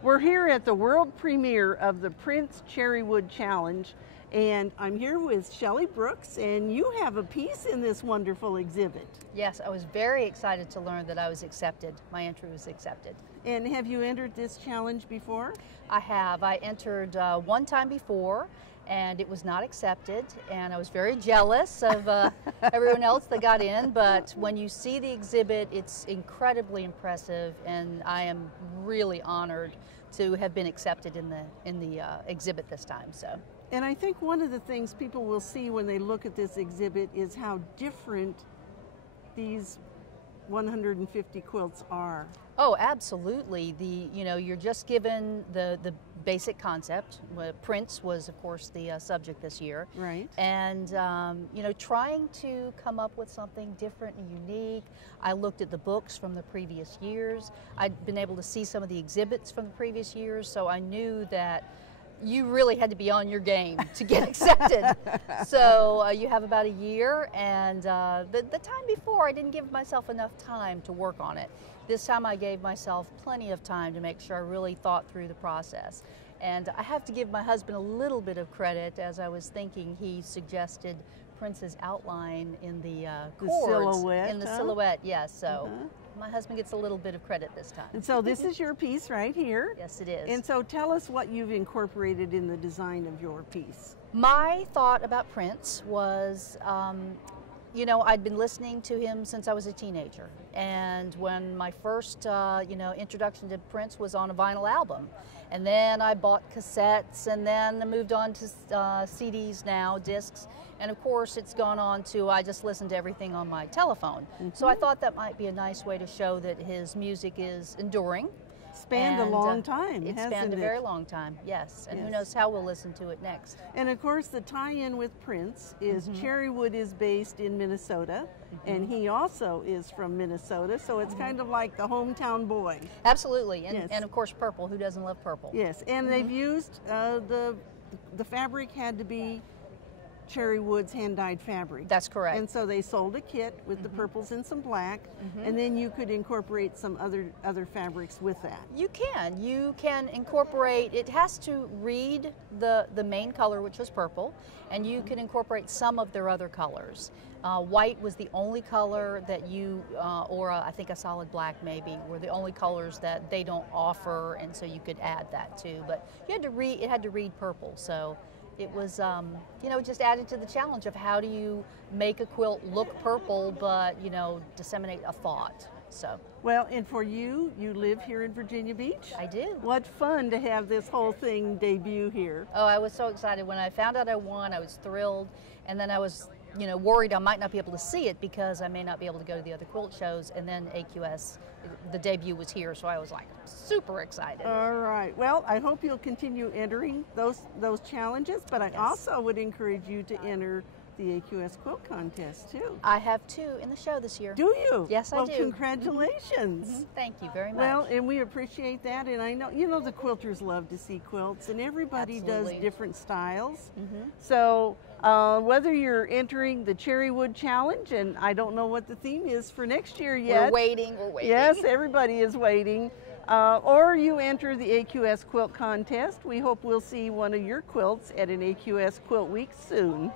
We're here at the world premiere of the Prince Cherrywood Challenge, and I'm here with Shelley Brooks, and you have a piece in this wonderful exhibit. Yes, I was very excited to learn that I was accepted. My entry was accepted. And have you entered this challenge before? I have. I entered one time before, and it was not accepted, and I was very jealous of everyone else that got in, but when you see the exhibit, it's incredibly impressive, and I am really honored to have been accepted in the exhibit this time. So. And I think one of the things people will see when they look at this exhibit is how different these 150 quilts are. Oh, absolutely. You're just given the basic concept. Prince was, of course, the subject this year. Right. And, trying to come up with something different and unique. I looked at the books from the previous years. I'd been able to see some of the exhibits from the previous years, so I knew that you really had to be on your game to get accepted. So you have about a year, and the time before I didn't give myself enough time to work on it. This time I gave myself plenty of time to make sure I really thought through the process. And I have to give my husband a little bit of credit. As I was thinking, he suggested Prince's outline in the chords, silhouette, in the silhouette, yes. So my husband gets a little bit of credit this time. And so this is your piece right here. Yes, it is. And so tell us what you've incorporated in the design of your piece. My thought about Prince was, I'd been listening to him since I was a teenager. And when my first, introduction to Prince was on a vinyl album. And then I bought cassettes, and then I moved on to CDs now, discs. And of course, it's gone on to, I just listen to everything on my telephone. So I thought that might be a nice way to show that his music is enduring. Spanned a long time, It spanned a very long time, yes. And who knows how we'll listen to it next. And of course, the tie-in with Prince is Cherrywood is based in Minnesota, and he also is from Minnesota, so it's kind of like the hometown boy. Absolutely, and of course purple. Who doesn't love purple? Yes, and they've used, the fabric had to be Cherrywood's hand-dyed fabric. That's correct. And so they sold a kit with the purples and some black, and then you could incorporate some other fabrics with that. You can incorporate, it has to read the main color, which was purple, and you can incorporate some of their other colors. White was the only color that I think a solid black maybe, were the only colors that they don't offer, and so you could add that too. But it had to read purple, so it was, just added to the challenge of how do you make a quilt look purple, but, disseminate a thought. So. Well, and for you live here in Virginia Beach? I do. What fun to have this whole thing debut here. Oh, I was so excited. When I found out I won, I was thrilled. And then I was, worried I might not be able to see it because I may not be able to go to the other quilt shows. And then AQS, the debut was here, so I was like super excited. All right. Well, I hope you'll continue entering those challenges, but I also would encourage you to enter the AQS Quilt Contest too. I have 2 in the show this year. Do you? Yes, I do. Well, congratulations. Thank you very much. Well, and we appreciate that, and I know, the quilters love to see quilts, and everybody does different styles. So whether you're entering the Cherrywood Challenge, and I don't know what the theme is for next year yet. We're waiting. Yes, everybody is waiting. Or you enter the AQS Quilt Contest. We hope we'll see one of your quilts at an AQS Quilt Week soon.